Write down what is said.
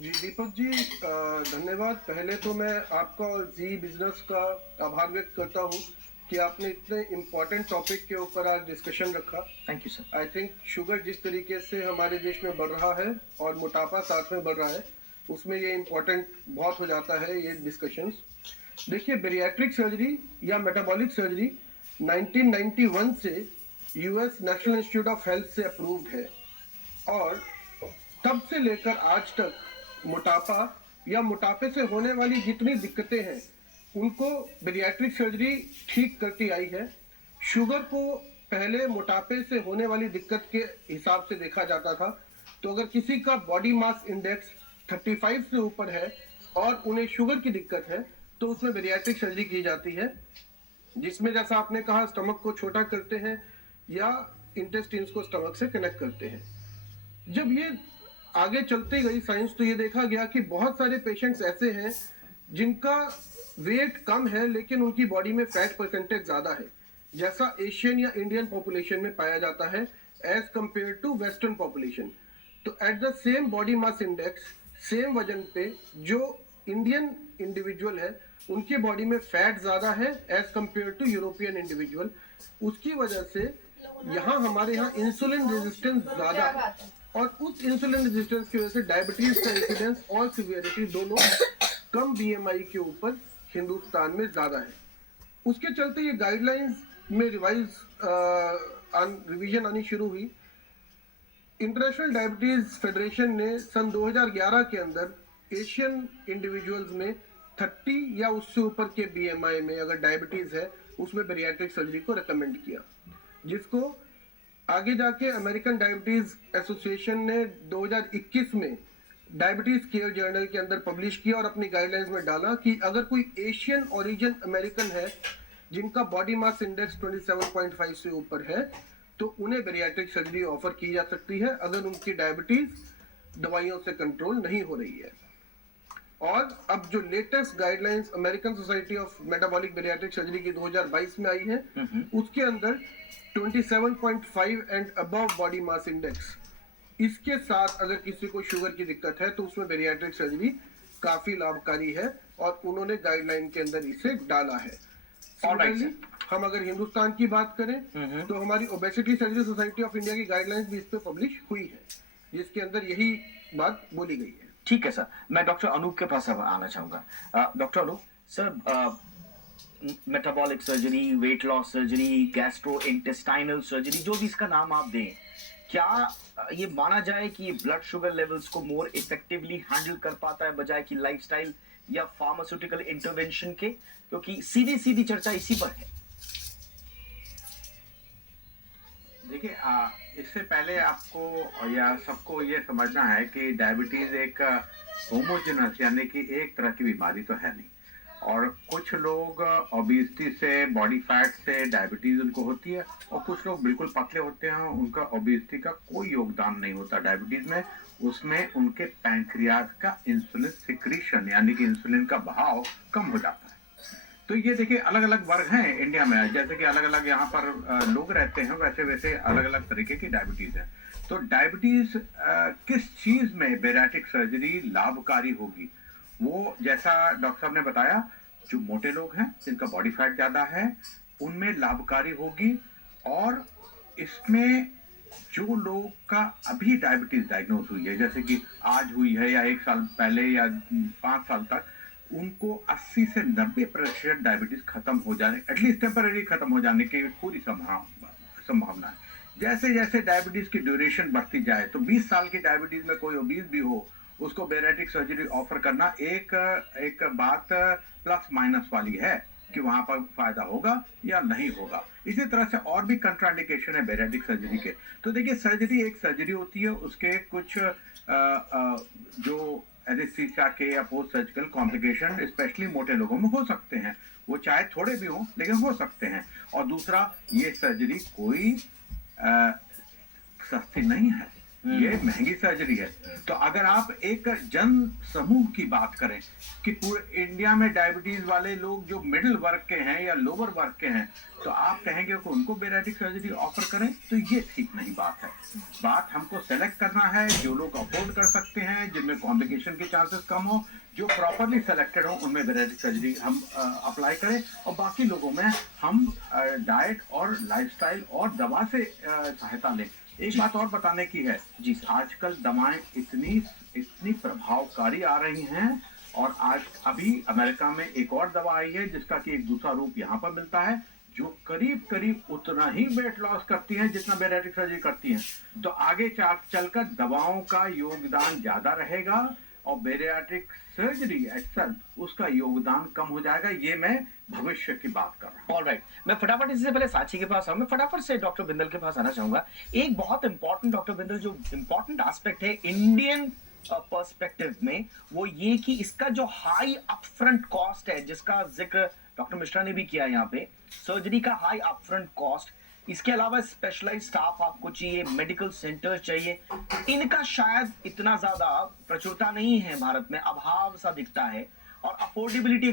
जी दीपक जी, धन्यवाद। पहले तो मैं आपका और जी बिजनेस का आभार व्यक्त करता हूँ कि आपने इतने इम्पोर्टेंट टॉपिक के ऊपर आज डिस्कशन रखा। Thank you sir. I think sugar जिस तरीके से हमारे देश में बढ़ रहा है और मोटापा साथ में बढ़ रहा है, उसमें ये इम्पोर्टेंट बहुत हो जाता है ये डिस्कशंस। देखिए, बेरियाट्रिक सर्जरी या मेटाबॉलिक सर्जरी 1991 से US national institute of health से अप्रूव्ड है और तब से लेकर आज तक मोटापा या मोटापे से होने वाली जितनी दिक्कतें हैं उनको बेरियाट्रिक सर्जरी ठीक करती आई है। शुगर को पहले मोटापे से होने वाली दिक्कत के हिसाब से देखा जाता था, तो अगर किसी का बॉडी मास इंडेक्स 35 से ऊपर है और उन्हें शुगर की दिक्कत है तो उसमें बेरियाट्रिक सर्जरी की जाती है, जिसमें जैसा आपने कहा स्टमक को छोटा करते हैं या इंटेस्टाइन्स को स्टमक से कनेक्ट करते हैं। जब ये आगे चलती गई साइंस तो ये देखा गया कि बहुत सारे पेशेंट्स ऐसे हैं जिनका वेट कम है लेकिन उनकी बॉडी में फैट परसेंटेज ज्यादा है, जैसा एशियन या इंडियन पॉपुलेशन में पाया जाता है as compare to western population. तो at the same body mass index, same वजन पे जो इंडियन इंडिविजुअल है उनकी बॉडी में फैट ज्यादा है as compare to European individual. उसकी वजह से हमारे यहाँ इंसुलिन रेजिस्टेंस ज्यादा है और उस इंसुलिन रेजिस्टेंस की वजह से डायबिटीज का इंसिडेंस और सिवियरिटी दोनों कम बीएमआई के ऊपर हिंदुस्तान में ज्यादा है। उसके चलते ये गाइडलाइंस में रिवीजन आनी शुरू हुई। इंटरनेशनल डायबिटीज फेडरेशन ने सन 2011 के अंदर एशियन इंडिविजुअल्स में 30 या उससे ऊपर के बीएमआई में अगर डायबिटीज है उसमें बेरियाट्रिक सर्जरी को रेकमेंड किया, जिसको आगे जाके अमेरिकन डायबिटीज एसोसिएशन ने 2021 में डायबिटीज केयर जर्नल के अंदर पब्लिश किया और अपनी गाइडलाइंस में डाला कि अगर कोई एशियन ओरिजिन अमेरिकन है जिनका बॉडी मास इंडेक्स 27.5 से ऊपर है तो उन्हें बेरियाट्रिक सर्जरी ऑफर की जा सकती है अगर उनकी डायबिटीज दवाइयों से कंट्रोल नहीं हो रही है। और अब जो latest guidelines American society of metabolic bariatric surgery की 2022 में आई है उसके अंदर 27.5 and above body mass index, इसके साथ अगर किसी को शुगर की दिक्कत है तो उसमें बेरियाट्रिक सर्जरी काफी लाभकारी है और उन्होंने गाइडलाइन के अंदर इसे डाला है। हम अगर हिंदुस्तान की बात करें तो हमारी obesity surgery society of India की गाइडलाइंस भी इस पे पब्लिश हुई है, जिसके अंदर यही बात बोली गई है। ठीक है सर, मैं डॉक्टर अनूप के पास अब आना चाहूंगा। Doctor Anoop sir, metabolic surgery, weight loss surgery, gastrointestinal surgery, जो भी इसका नाम आप दें, क्या ये माना जाए कि ये ब्लड शुगर लेवल्स को मोर इफेक्टिवली हैंडल कर पाता है बजाय कि लाइफस्टाइल या फार्मास्यूटिकल इंटरवेंशन के? क्योंकि सीधी सीधी चर्चा इसी पर है। देखिए, इससे पहले आपको या सबको ये समझना है कि डायबिटीज एक होमोजेनस यानी कि एक तरह की बीमारी तो है नहीं, और कुछ लोग ओबेसिटी से, बॉडी फैट से डायबिटीज उनको होती है और कुछ लोग बिल्कुल पतले होते हैं, उनका ओबेसिटी का कोई योगदान नहीं होता डायबिटीज में। उसमें उनके पैंक्रियाज का इंसुलिन सिक्रीशन यानी कि इंसुलिन का बहाव कम हो जाता है। तो ये देखिए, अलग अलग वर्ग हैं इंडिया में, जैसे कि अलग अलग यहाँ पर लोग रहते हैं वैसे वैसे अलग अलग तरीके की डायबिटीज है। तो डायबिटीज किस चीज में बेरियाट्रिक सर्जरी लाभकारी होगी, वो जैसा डॉक्टर साहब ने बताया, जो मोटे लोग हैं जिनका बॉडी फैट ज्यादा है उनमें लाभकारी होगी। और इसमें जो लोग का अभी डायबिटीज डायग्नोज हुई है, जैसे कि आज हुई है या 1 साल पहले या 5 साल तक, उनको 80 से 90% डायबिटीज खत्म हो जाने, एटलीस्ट टेम्पररी खत्म हो जाने की पूरी संभावना है। जैसे जैसे डायबिटीज की ड्यूरेशन बढ़ती जाए तो 20 साल की डायबिटीज में कोई ओबीज भी हो उसको बेरियाट्रिक सर्जरी ऑफर करना एक बात प्लस माइनस वाली है कि वहां पर फायदा होगा या नहीं होगा। इसी तरह से और भी कंट्राइंडिकेशन है बेरियाट्रिक सर्जरी के। तो देखिए, सर्जरी एक सर्जरी होती है, उसके कुछ जो एनेस्थीसिया के या पोस्ट सर्जिकल कॉम्प्लिकेशन स्पेशली मोटे लोगों में हो सकते हैं, वो चाहे थोड़े भी हों लेकिन हो सकते हैं। और दूसरा, ये सर्जरी कोई सस्ती नहीं है, ये महंगी सर्जरी है। तो अगर आप एक जन समूह की बात करें कि पूरे इंडिया में डायबिटीज वाले लोग जो मिडिल वर्ग के हैं या लोअर वर्ग के हैं, तो आप कहेंगे कि उनको बेरियाट्रिक सर्जरी ऑफर करें, तो ये ठीक नहीं बात है। बात हमको सेलेक्ट करना है जो लोग अफोर्ड कर सकते हैं, जिनमें कॉम्प्लिकेशन के चांसेस कम हो, जो प्रॉपरली सेलेक्टेड हो, उनमें बेरियाट्रिक सर्जरी हम अप्लाई करें, और बाकी लोगों में हम डाइट और लाइफस्टाइल और दवा से सहायता लें। एक बात और बताने की है जी सर। आजकल दवाएं इतनी प्रभावकारी आ रही हैं, और आज अभी अमेरिका में एक और दवा आई है जिसका कि एक दूसरा रूप यहाँ पर मिलता है, जो करीब करीब उतना ही वेट लॉस करती है जितना बेरियाट्रिक सर्जरी करती है। तो आगे चलकर दवाओं का योगदान ज्यादा रहेगा और बेरियाट्रिक सर्जरी एक्सेप्ट उसका योगदान कम हो जाएगा। ये मैं भविष्य की बात कर रहा हूँ। ऑलराइट, मैं फटाफट इससे पहले साक्षी के पास आऊँ, मैं फटाफट से डॉक्टर बिंदल के पास आना चाहूंगा। एक बहुत इंपॉर्टेंट डॉक्टर बिंदल जो इंपॉर्टेंट एस्पेक्ट है इंडियन पर्सपेक्टिव में, वो ये कि इसका जो हाई अपफ्रंट कॉस्ट है, जिसका जिक्र डॉक्टर मिश्रा ने भी किया यहाँ पे, सर्जरी का हाई अपफ्रंट कॉस्ट, इसके अलावा स्पेशलाइज्ड स्टाफ आपको चाहिए, मेडिकल सेंटर चाहिए, इनका शायद इतना ज्यादा प्रचुरता नहीं है भारत में, अभाव सा दिखता है, और अफोर्डेबिलिटी